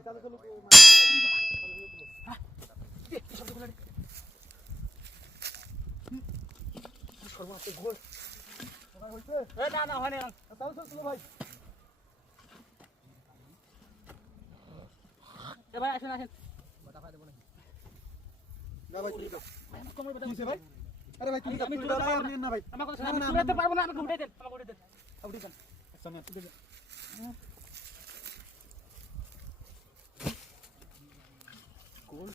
ভাই চালু চালু সর্বনাশ গোল হইছে এ না না হয় না চালু চালু ভাই এ ভাই আসেন আসেন বাটা খাই দেব নাকি না ভাই তুই দাও কমর বাটা কিছে ভাই আরে ভাই তুমি আমি তুলে দাও আর নিন না ভাই আমাকে তুলে দিতে পারবো না আমাকে উঠাই দেন আমাকে উঠাই দেন উঠাই দেন সামনে উঠাই দেন